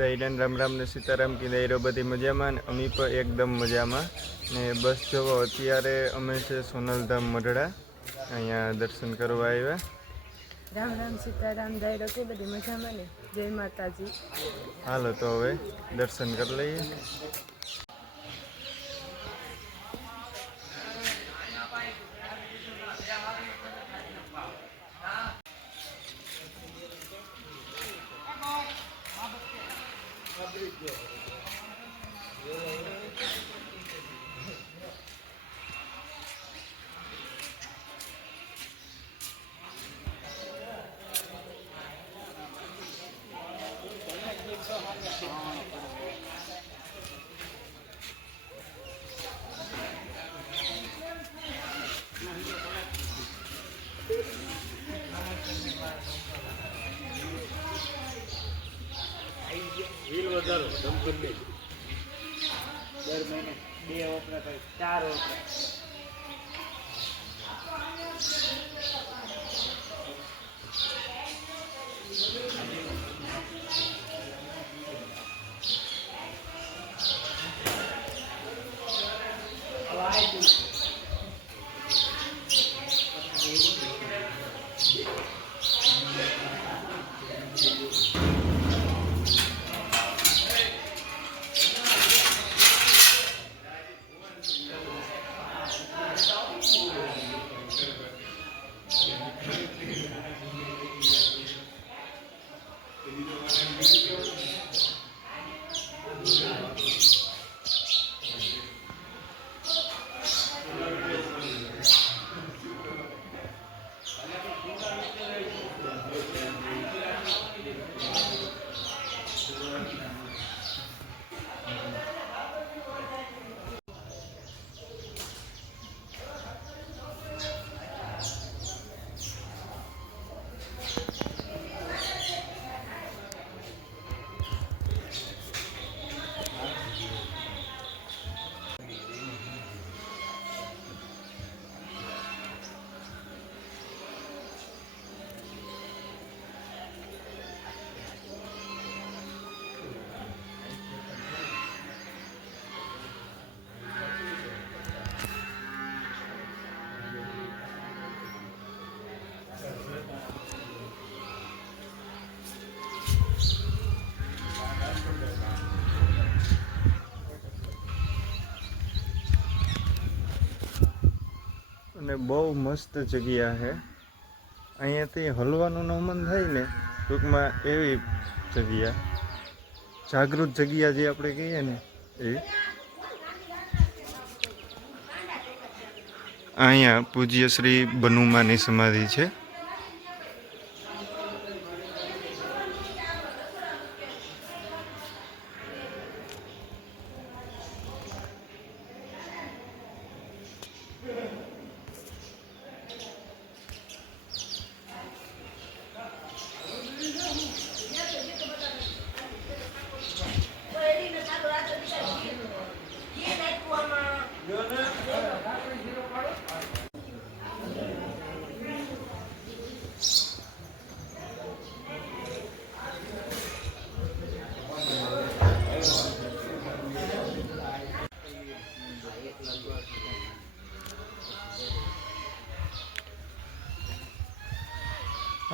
દાયરાને રામ રામ ને સીતારામ કી દાયરો બધી મજામાં ને અમે પણ એકદમ મજામાં ને બસ જોવો અત્યારે અમે છે સોનલધામ મઢડા અહીંયા દર્શન કરવા આવ્યા। રામ રામ સીતારામ દાયરો કે બધી મજામાં ને જય માતાજી। હાલો તો હવે દર્શન કરી લઈએ। વીલ વધારો દમકુંડી દર મહિને 2 ઓપરા થાય 4 ઓપરા। અને બહુ મસ્ત જગ્યા છે। અહીંયાથી હલવાનું ન મન થાય ને ટૂંકમાં એવી જગ્યા જાગૃત જગ્યા જે આપણે કહીએ ને એ અહીંયા પૂજ્ય શ્રી બનુમાની સમાધિ છે।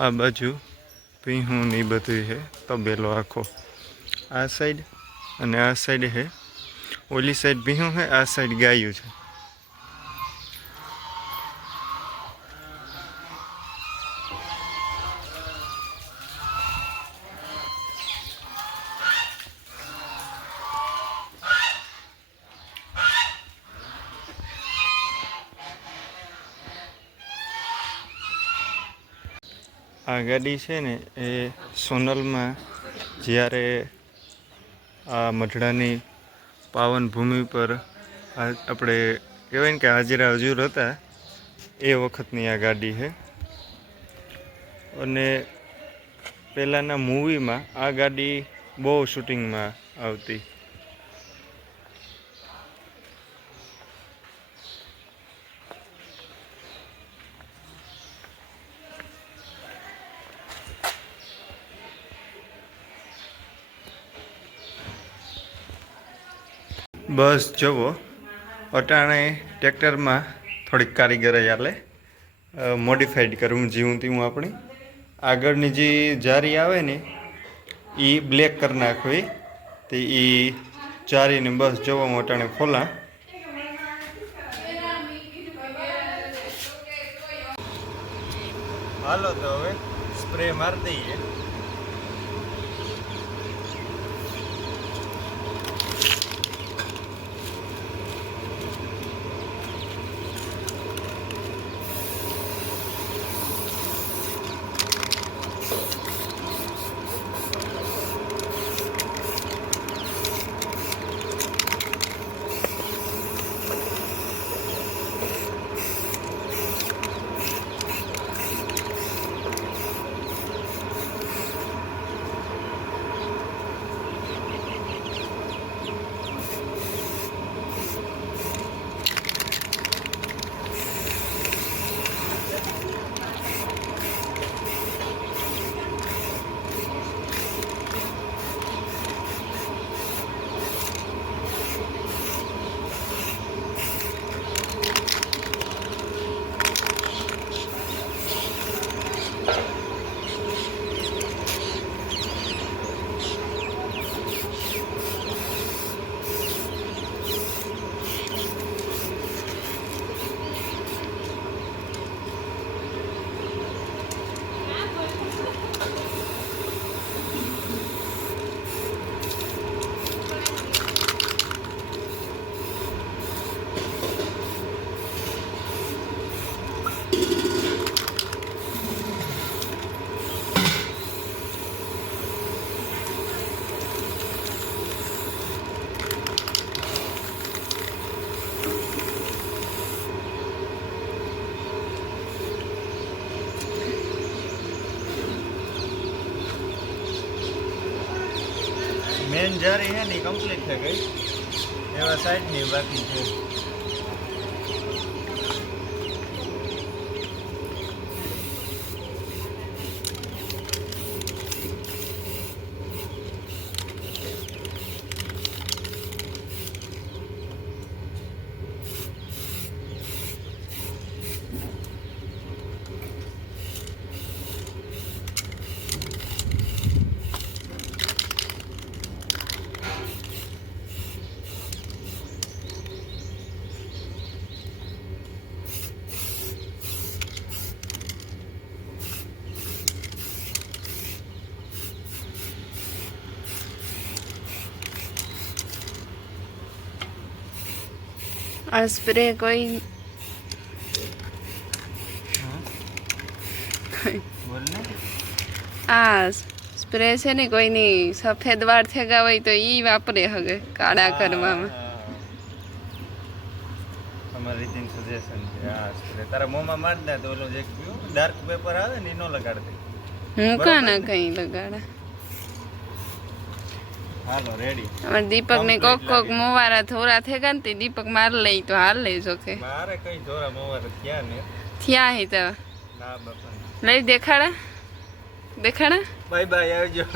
આ બાજુ ભીહું ને બધું છે તબેલો આખો આ સાઈડ અને આ સાઈડ છે ઓલી સાઈડ ભીહું છે આ સાઈડ ગાયું છે। આ ગાડી છે ને એ સોનલમાં જ્યારે આ મઢડાની પાવન ભૂમિ પર આપણે કહેવાય ને કે હાજરા હજુર હતા એ વખતની આ ગાડી છે। અને પહેલાંના મૂવીમાં આ ગાડી બહુ શૂટિંગમાં આવતી। બસ જુઓ અટાણે ટ્રેક્ટરમાં થોડીક કારીગરાઈ આલે મોડિફાઈડ કરવું જીવું તેવું આપણી આગળની જે જારી આવે ને એ બ્લેક કરી નાખવી તે એ જારીને બસ જવામાં અટાણે ખોલા હાલો તો હવે સ્પ્રે મારી દઈએ મેન જારી હે ને કમ્પ્લીટ થઈ ગઈ એવા સાઈડની બાકી છે આ સ્પ્રે કોઈ બોલ ને આ સ્પ્રે છે ને કોઈની સફેદ વાળ થેગા હોય તો ઈ વાપરે હગે કાળા કરવામાં તમારી રીતિન સજેશન છે આ સ્પ્રે તારા મોંમાં માર દે તો ઓલો જે ડાર્ક પેપર આવે ને એનો લગાડ દે હું કાના કઈ લગાડા હાલો રેડી અમારે દીપક ને કોક કોક મોવારા થોરા થેગા ને તે દીપક માર લઈ તો હાલ લઈ શકે મારે કઈ જોરા મોવાર થયા ને થયા હે તો ના બાપા લઈ દેખાડા દેખાડા બાય બાય આવજો